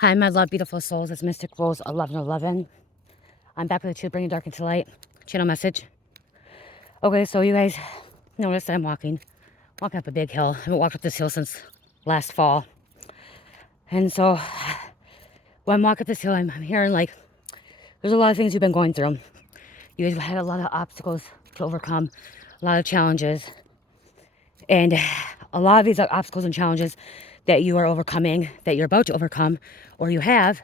Hi, my love, beautiful souls. It's Mystic Rose 1111. I'm back with the truth, bringing dark into light. Channel message. Okay, so you guys notice that I'm walking up a big hill. I haven't walked up this hill since last fall. And so when I'm walking up this hill, I'm hearing like there's a lot of things you've been going through. You guys had a lot of obstacles to overcome, a lot of challenges. And a lot of these obstacles and challenges that you are overcoming, that you're about to overcome, or you have,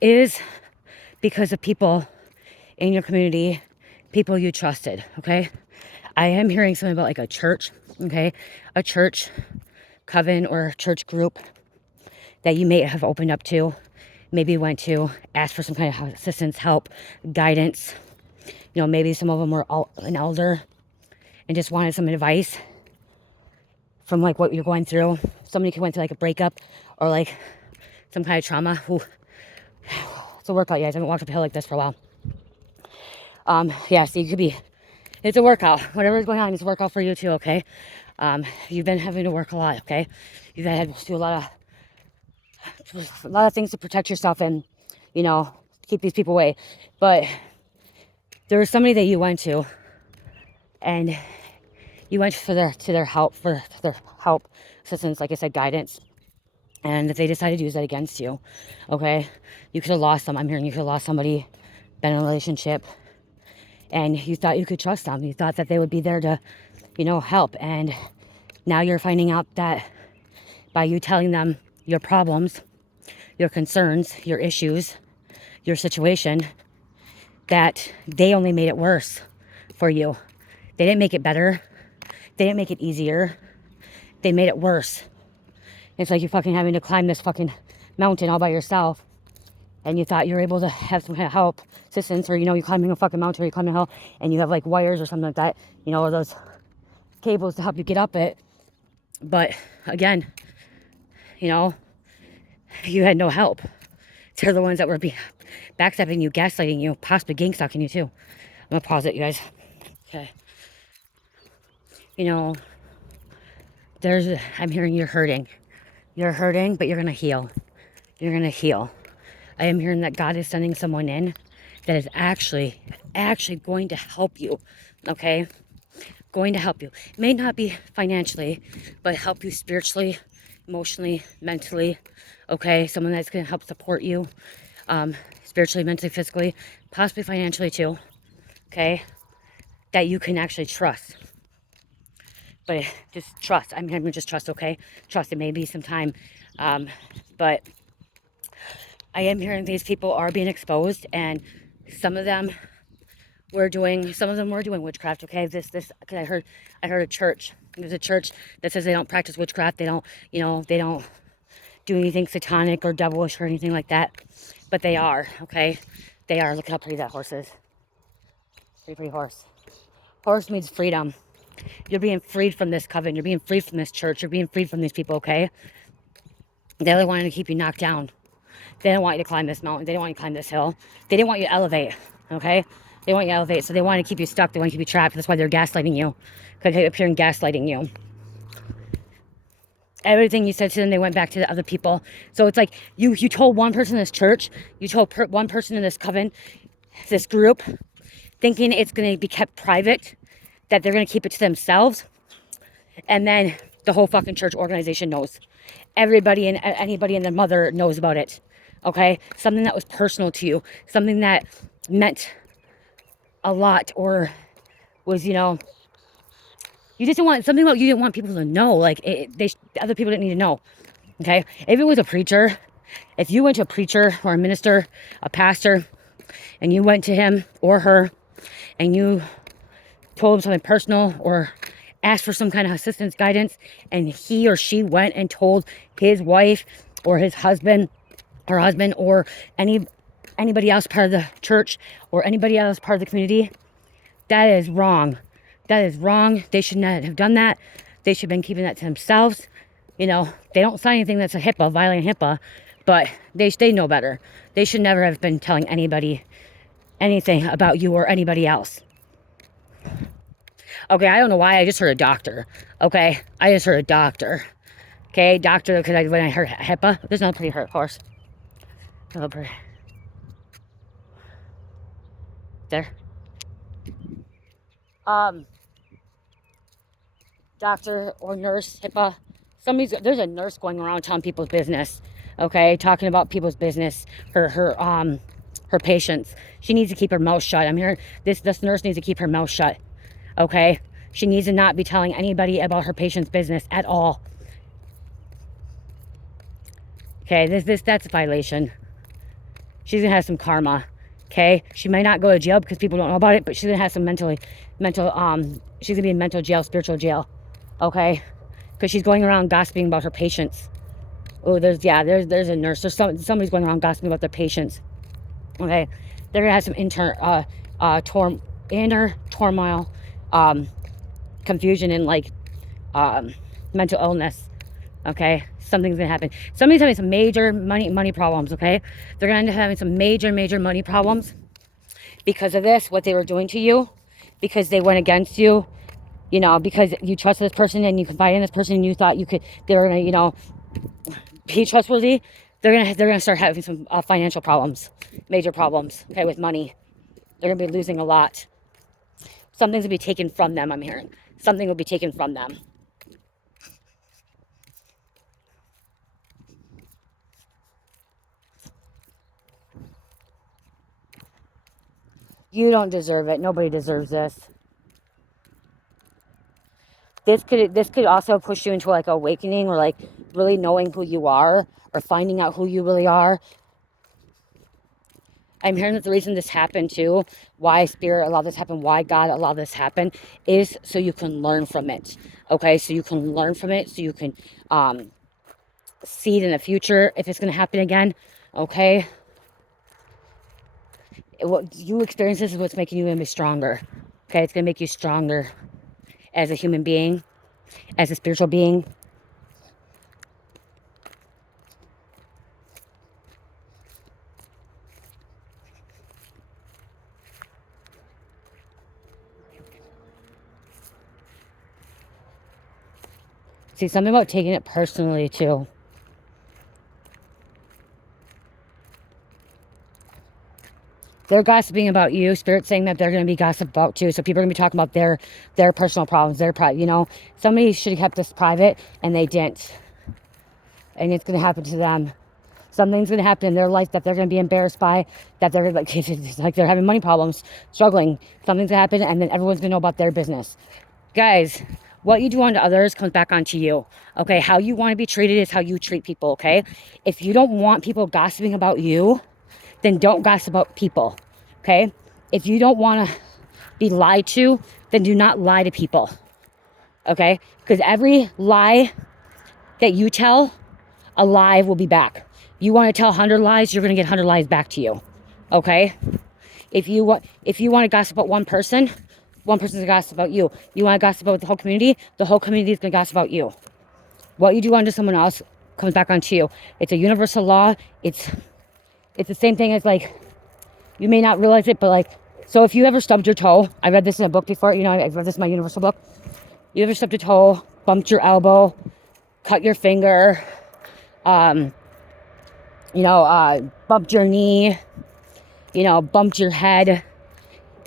is because of people in your community, people you trusted, okay? I am hearing something about like a church, okay? A church coven or church group that you may have opened up to, maybe went to, asked for some kind of assistance, help, guidance. You know, maybe some of them were an elder and just wanted some advice from like what you're going through. Somebody could went through like a breakup or like some kind of trauma. Ooh. It's a workout, you guys. I haven't walked up a hill like this for a while. Yeah, so you could be, it's a workout. Whatever's going on, it's a workout for you too, okay? You've been having to work a lot, okay? You've had to do a lot of things to protect yourself and, you know, keep these people away. But there was somebody that you went to, and you went for their help, assistance, like I said, guidance. And if they decided to use that against you, okay, you could have lost them. I'm hearing you could have lost somebody, been in a relationship, and you thought you could trust them. You thought that they would be there to, you know, help. And now you're finding out that by you telling them your problems, your concerns, your issues, your situation, that they only made it worse for you. They didn't make it better. They didn't make it easier. They made it worse. It's like you're fucking having to climb this fucking mountain all by yourself. And you thought you were able to have some kind of help, assistance, or, you know, you're climbing a fucking mountain or you're climbing a hill and you have like wires or something like that, you know, or those cables to help you get up it. But again, you know, you had no help. They're the ones that were backstabbing you, gaslighting you, possibly gang stalking you too. I'm gonna pause it, you guys. Okay. You know, I'm hearing you're hurting. You're hurting, but you're gonna heal. You're gonna heal. I am hearing that God is sending someone in that is actually going to help you, okay? Going to help you. It may not be financially, but help you spiritually, emotionally, mentally, okay? Someone that's going to help support you spiritually, mentally, physically, possibly financially too, okay? That you can actually trust. But just trust. I'm hearing just trust, okay? Trust. It may be some time, but I am hearing these people are being exposed, and some of them were doing witchcraft, okay? Cause I heard a church. There's a church that says they don't practice witchcraft. They don't, you know, they don't do anything satanic or devilish or anything like that. But they are, okay? They are. Look how pretty that horse is. Pretty horse. Horse means freedom. You're being freed from this coven. You're being freed from this church. You're being freed from these people, okay? They only wanted to keep you knocked down. They didn't want you to climb this mountain. They didn't want you to climb this hill. They didn't want you to elevate, okay? They want you to elevate, so they want to keep you stuck. They want to keep you trapped. That's why they're gaslighting you. Because they appear in gaslighting you. Everything you said to them, they went back to the other people. So it's like you told one person in this church, you told one person in this coven, this group, thinking it's going to be kept private, that they're going to keep it to themselves. And then the whole fucking church organization knows. Everybody and anybody and their mother knows about it. Okay? Something that was personal to you. Something that meant a lot, or was, you know, you just didn't want something about you didn't want people to know. Like other people didn't need to know. Okay? If it was a preacher, if you went to a preacher or a minister, a pastor, and you went to him or her and you told him something personal or asked for some kind of assistance, guidance, and he or she went and told his wife or his husband or anybody else part of the church or anybody else part of the community, that is wrong. That is wrong. They should not have done that. They should have been keeping that to themselves. You know, they don't sign anything that's a HIPAA, violating HIPAA, but they know better. They should never have been telling anybody anything about you or anybody else. Okay, I don't know why. I just heard a doctor. Okay, I just heard a doctor. Okay, doctor, because when I heard HIPAA, there's another pretty horse. Over there. Doctor or nurse, HIPAA. There's a nurse going around telling people's business, okay, talking about people's business, her patients. She needs to keep her mouth shut. I'm here. This nurse needs to keep her mouth shut, okay? She needs to not be telling anybody about her patient's business at all. Okay, that's a violation. She's gonna have some karma. Okay, she might not go to jail because people don't know about it, but she's gonna have some she's gonna be in mental jail, spiritual jail. Okay, because she's going around gossiping about her patients. Oh, there's a nurse. There's somebody's going around gossiping about their patients. Okay, they're gonna have some inner turmoil, confusion, and like mental illness. Okay, something's gonna happen. Somebody's having some major money problems. Okay, they're gonna end up having some major money problems because of this, what they were doing to you, because they went against you. You know, because you trusted this person and you confided in this person and you thought they were gonna, be trustworthy. They're gonna start having some financial problems, major problems. Okay, with money, they're gonna be losing a lot. Something's gonna be taken from them. I'm hearing something will be taken from them. You don't deserve it. Nobody deserves this. This could also push you into like awakening or like really knowing who you are or finding out who you really are. I'm hearing that the reason this happened too, why Spirit allowed this to happen, why God allowed this to happen, is so you can learn from it. Okay, so you can learn from it, so you can see it in the future if it's going to happen again. Okay, what you experience this is what's making you going to be stronger. Okay, it's going to make you stronger as a human being, as a spiritual being. See, something about taking it personally too. They're gossiping about you. Spirit's saying that they're going to be gossiped about too. So people are going to be talking about their personal problems, their private. Somebody should have kept this private and they didn't. And it's going to happen to them. Something's going to happen in their life that they're going to be embarrassed by, that they're like they're having money problems, struggling. Something's going to happen and then everyone's going to know about their business. Guys, what you do unto others comes back onto you. Okay, how you want to be treated is how you treat people, okay? If you don't want people gossiping about you, then don't gossip about people, okay? If you don't want to be lied to, then do not lie to people, okay? Because every lie that you tell, a lie will be back. You want to tell 100 lies, you're going to get 100 lies back to you, okay? If you want to gossip about one person's going to gossip about you. You want to gossip about the whole community is going to gossip about you. What you do unto someone else comes back onto you. It's a universal law. It's the same thing as like, you may not realize it, but like, so if you ever stubbed your toe, I read this in a book before, I've read this in my universal book. You ever stubbed your toe, bumped your elbow, cut your finger, bumped your knee, bumped your head.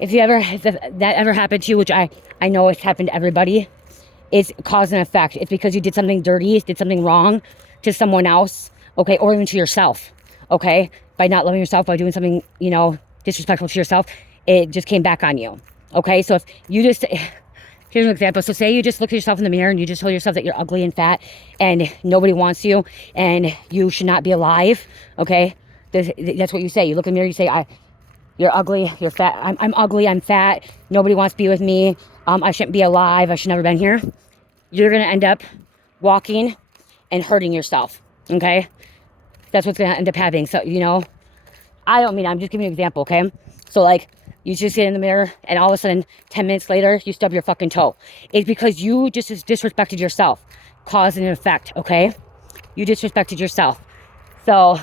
If that ever happened to you, which I know it's happened to everybody, it's cause and effect. It's because you did something dirty, did something wrong to someone else, okay, or even to yourself, okay? By not loving yourself, by doing something, disrespectful to yourself, it just came back on you, okay? So if you just, here's an example. So say you just look at yourself in the mirror and you just told yourself that you're ugly and fat and nobody wants you and you should not be alive, okay? That's what you say. You look in the mirror, you say, you're ugly, you're fat, I'm ugly, I'm fat, nobody wants to be with me, I shouldn't be alive, I should never been here. You're going to end up walking and hurting yourself, okay? That's what's going to end up happening. So, I'm just giving you an example, okay? So, like, you just get in the mirror, and all of a sudden, 10 minutes later, you stub your fucking toe. It's because you just disrespected yourself. Cause and effect, okay? You disrespected yourself. So,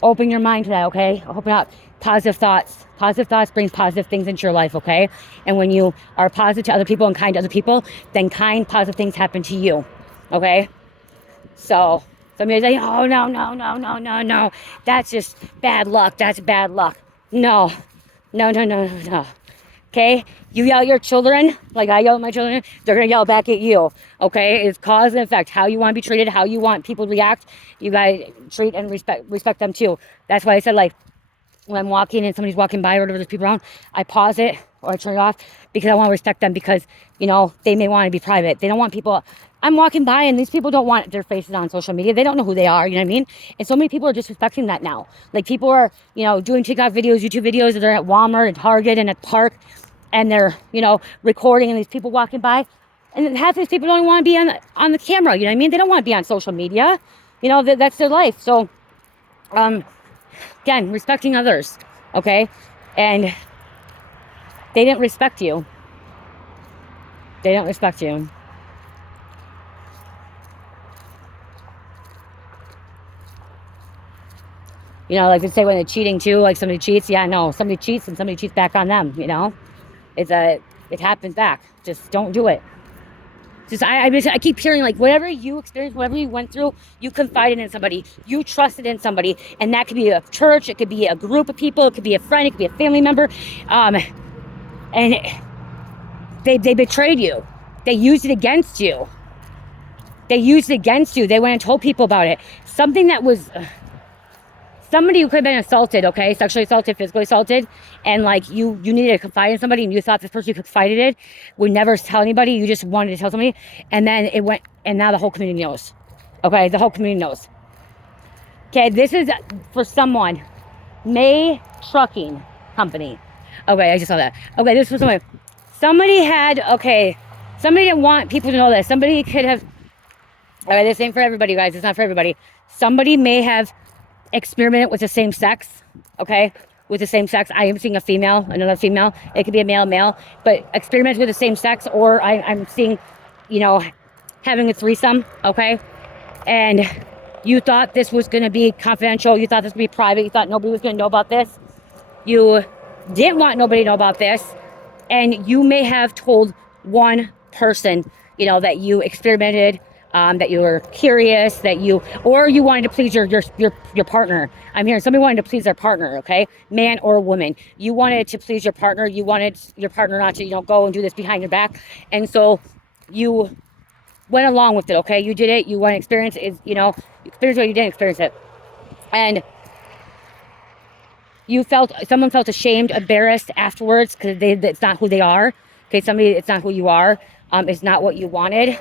open your mind to that, okay? Open up. Positive thoughts. Positive thoughts brings positive things into your life, okay? And when you are positive to other people and kind to other people, then kind, positive things happen to you, okay? So, Somebody's like, oh, no, no, no, no, no, no. That's just bad luck. That's bad luck. No, no, no, no, no, no. Okay? You yell at your children, like I yell at my children, they're going to yell back at you. Okay? It's cause and effect. How you want to be treated, how you want people to react, you guys treat and respect them too. That's why I said, like, when I'm walking and somebody's walking by or whatever, there's people around, I pause it or I turn it off because I want to respect them because, you know, they may want to be private. They don't want people. I'm walking by and these people don't want their faces on social media. They don't know who they are, you know what I mean? And so many people are disrespecting that now. Like, people are, you know, doing TikTok videos, YouTube videos, and they're at Walmart and Target and at park and they're, you know, recording and these people walking by. And half these people don't want to be on the camera, you know what I mean? They don't want to be on social media. You know, that's their life. So, again, respecting others, okay? And they didn't respect you. They don't respect you. You know, like they say when they're cheating too, like somebody cheats. Yeah, no, somebody cheats and somebody cheats back on them, you know? It happens back. Just don't do it. Just, I keep hearing, like, whatever you experienced, whatever you went through, you confided in somebody, you trusted in somebody, and that could be a church, it could be a group of people, it could be a friend, it could be a family member, and they betrayed you. They used it against you. They used it against you. They went and told people about it. Something that was... somebody who could have been assaulted, okay, sexually assaulted, physically assaulted, and like you needed to confide in somebody and you thought this person you confided in would never tell anybody, you just wanted to tell somebody, and then it went, and now the whole community knows, okay, the whole community knows. Okay, this is for someone, May Trucking Company. Okay, I just saw that. Okay, this was someone, somebody didn't want people to know this. Somebody could have, all right, this ain't for everybody, guys, it's not for everybody. Somebody may have experimented with the same sex, okay? With the same sex. I am seeing a female, another female. It could be a male, but experiment with the same sex, or I'm seeing, you know, having a threesome, okay? And you thought this was going to be confidential. You thought this would be private. You thought nobody was going to know about this. You didn't want nobody to know about this. And you may have told one person, you know, that you experimented, that you were curious, or you wanted to please your partner. I'm hearing somebody wanted to please their partner, okay? Man or woman. You wanted to please your partner. You wanted your partner not to, you know, go and do this behind your back. And so you went along with it, okay? You did it. You want to experience it, you know, you experienced it, you didn't experience it. And someone felt ashamed, embarrassed afterwards because it's not who they are. Okay, it's not who you are. It's not what you wanted.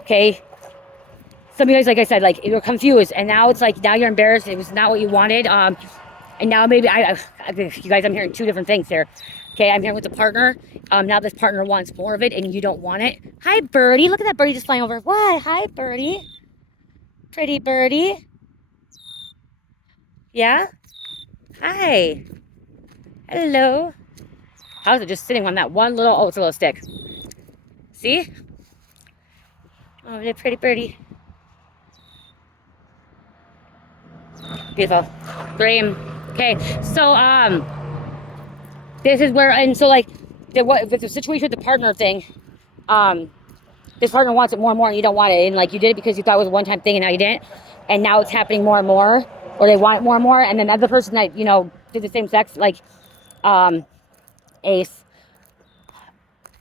Okay. Some of you guys, like I said, like, you're confused, and now it's like, now you're embarrassed, it was not what you wanted, and now maybe, you guys, I'm hearing two different things here, okay? I'm hearing with the partner, now this partner wants more of it, and you don't want it. Hi, birdie, look at that birdie just flying over. What? Hi, birdie. Pretty birdie. Yeah? Hi. Hello. How's it just sitting on that one little, oh, it's a little stick. See? Oh, the pretty birdie. Beautiful. Dream. Okay, so this is where, and so like the situation with the partner thing, this partner wants it more and more and you don't want it, and like you did it because you thought it was a one-time thing and now you didn't, and now it's happening more and more, or they want it more and more, and then the other person that, you know, did the same sex, like Ace,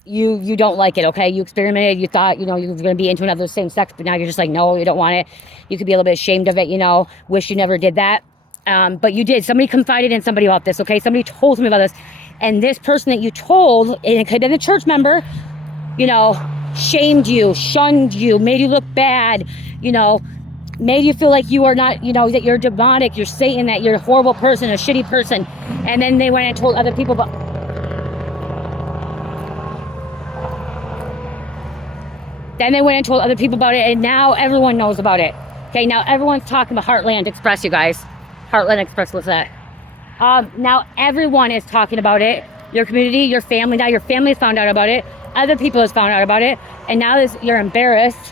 you don't like it, okay? You experimented, you thought, you know, you were going to be into another same sex, but now you're just like, no, you don't want it. You could be a little bit ashamed of it, you know, wish you never did that. But you did. Somebody confided in somebody about this, okay? Somebody told somebody about this. And this person that you told, and it could have been a church member, you know, shamed you, shunned you, made you look bad, you know, made you feel like you are not, you know, that you're demonic, you're Satan, that you're a horrible person, a shitty person. And then they went and told other people about... Then they went and told other people about it, and now everyone knows about it. Okay, now everyone's talking about Heartland Express, you guys. Heartland Express, what's that? Now everyone is talking about it. Your community, your family, now your family found out about it. Other people has found out about it. And now you're embarrassed.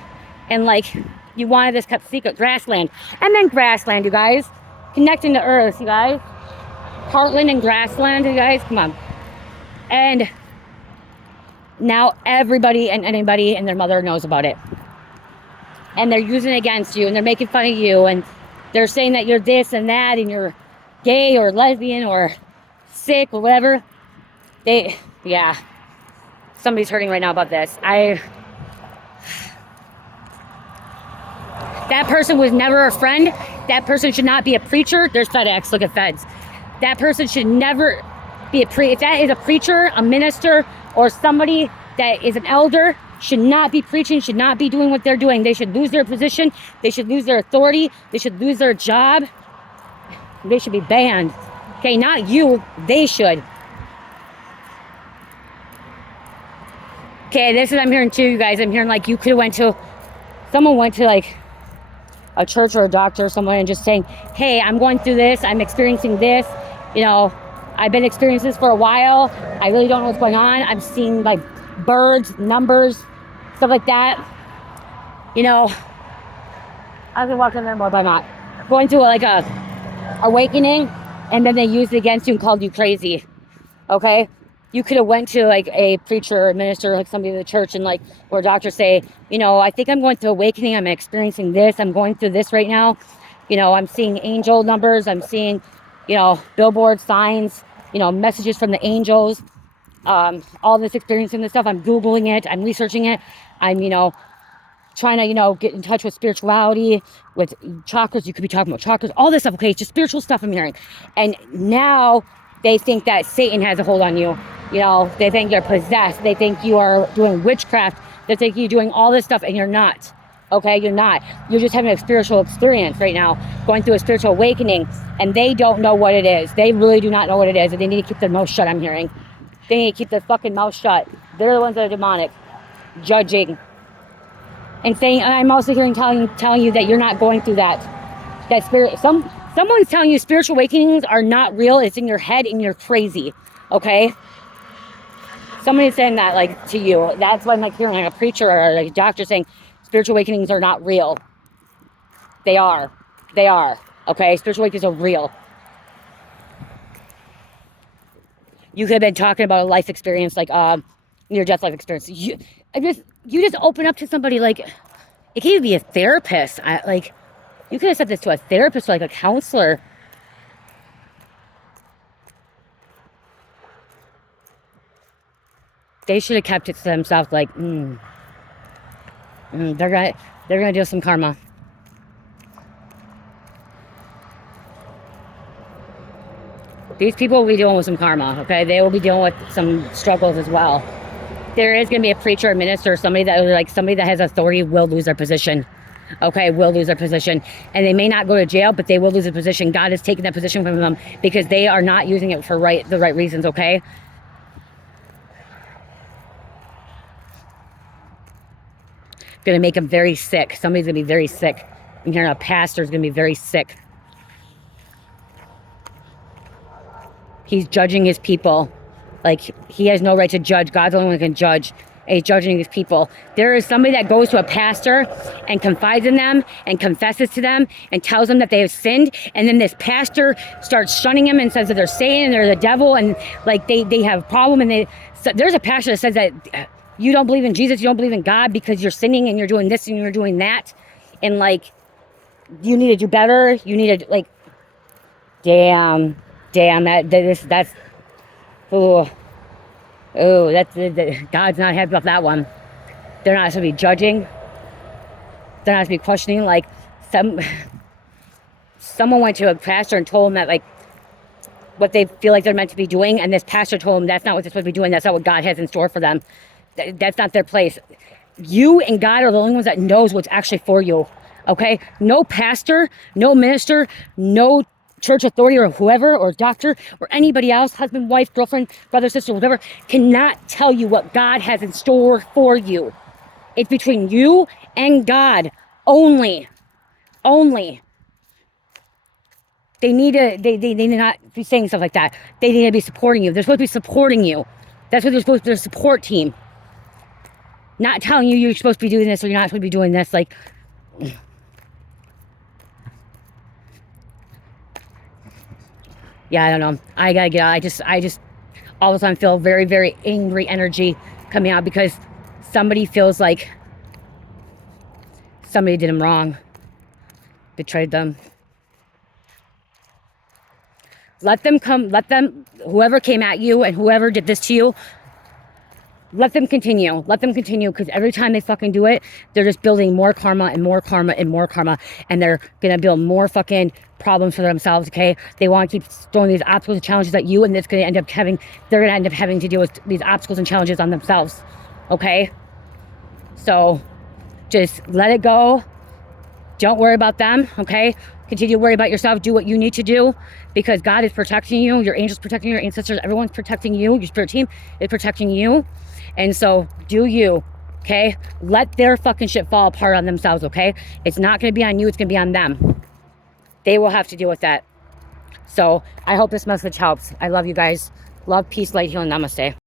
And like, you wanted this kept secret. Grassland. And then Grassland, you guys. Connecting to Earth, you guys. Heartland and Grassland, you guys. Come on. And... now everybody and anybody and their mother knows about it. and they're using it against you, and they're making fun of you, and they're saying that you're this and that, and you're gay or lesbian or sick or whatever. Yeah. Somebody's hurting right now about this. That person was never a friend. That person should not be a preacher. There's FedEx, look at Feds. That person should never be if that is a preacher, a minister, or somebody that is an elder, should not be preaching, should not be doing what they're doing. They should lose their position. They should lose their authority. They should lose their job. They should be banned. Okay, not you, they should. Okay, this is what I'm hearing too, you guys. I'm hearing like you could have someone went to like a church or a doctor or someone and just saying, hey, I'm going through this, I'm experiencing this, you know, I've been experiencing this for a while, I really don't know what's going on, I'm seeing like birds, numbers, stuff like that, you know, I was walking there more, but I'm not. Going through like a awakening, and then they used it against you and called you crazy, okay? You could have went to like a preacher or a minister, like somebody in the church, and like, or a doctor say, you know, I think I'm going through awakening. I'm experiencing this. I'm going through this right now. You know, I'm seeing angel numbers. I'm seeing, you know, billboard signs, you know, messages from the angels. All this experiencing this stuff. I'm Googling it. I'm researching it. I'm, you know, trying to, you know, get in touch with spirituality, with chakras. You could be talking about chakras, all this stuff. Okay, it's just spiritual stuff I'm hearing. And now they think that Satan has a hold on you. You know, they think you're possessed. They think you are doing witchcraft. They think you're doing all this stuff, and you're not. Okay, you're not. You're just having a spiritual experience right now, going through a spiritual awakening, and they don't know what it is. They really do not know what it is, and they need to keep their mouth shut, I'm hearing. They need to keep their fucking mouth shut. They're the ones that are demonic, judging. And saying, and I'm also hearing telling you that you're not going through that. That spirit, someone's telling you spiritual awakenings are not real. It's in your head and you're crazy. Okay? Somebody's saying that like to you. That's why I'm like hearing like a preacher or like a doctor saying spiritual awakenings are not real. They are. They are. Okay? Spiritual awakenings are real. You could have been talking about a life experience like near-death life experience. You just open up to somebody, like it can even be a therapist. You could have said this to a therapist or like a counselor. They should have kept it to themselves, like, they're gonna do some karma. These people will be dealing with some karma, okay? They will be dealing with some struggles as well. There is going to be a preacher, a minister, somebody that has authority will lose their position. Okay, will lose their position. And they may not go to jail, but they will lose their position. God has taken that position from them because they are not using it for the right reasons, okay? Going to make them very sick. Somebody's going to be very sick. I'm hearing a pastor's going to be very sick. He's judging his people. Like, he has no right to judge. God's the only one who can judge. And he's judging his people. There is somebody that goes to a pastor and confides in them and confesses to them and tells them that they have sinned. And then this pastor starts shunning him and says that they're Satan, they're the devil, and like they have a problem. And there's a pastor that says that you don't believe in Jesus, you don't believe in God because you're sinning and you're doing this and you're doing that. And like, you need to do better. You need to, like, damn, that's, oh, God's not happy about that one. They're not supposed to be judging. They're not supposed to be questioning. Like, someone went to a pastor and told them that, like, what they feel like they're meant to be doing, and this pastor told them that's not what they're supposed to be doing. That's not what God has in store for them. That's not their place. You and God are the only ones that knows what's actually for you. Okay? No pastor, no minister, no church authority or whoever or doctor or anybody else, husband, wife, girlfriend, brother, sister, whatever, cannot tell you what God has in store for you. It's between you and God only. Only. They need to not be saying stuff like that. They need to be supporting you. They're supposed to be supporting you. That's what they're supposed to be, their support team. Not telling you you're supposed to be doing this or you're not supposed to be doing this. Like, yeah, I don't know. I gotta get out. I just all of a sudden feel very, very angry energy coming out because somebody feels like somebody did them wrong, betrayed them. Let them come, whoever came at you and whoever did this to you, let them continue, because every time they fucking do it, they're just building more karma and more karma and more karma, and they're gonna build more fucking problems for themselves, okay? They want to keep throwing these obstacles and challenges at you, and they're gonna end up having to deal with these obstacles and challenges on themselves, okay? So just let it go. Don't worry about them, okay? Continue to worry about yourself. Do what you need to do, because God is protecting you. Your angels protecting you, your ancestors, everyone's protecting you. Your spirit team is protecting you. And so do you, okay? Let their fucking shit fall apart on themselves, okay? It's not gonna be on you, it's gonna be on them. They will have to deal with that. So I hope this message helps. I love you guys. Love, peace, light, healing, namaste.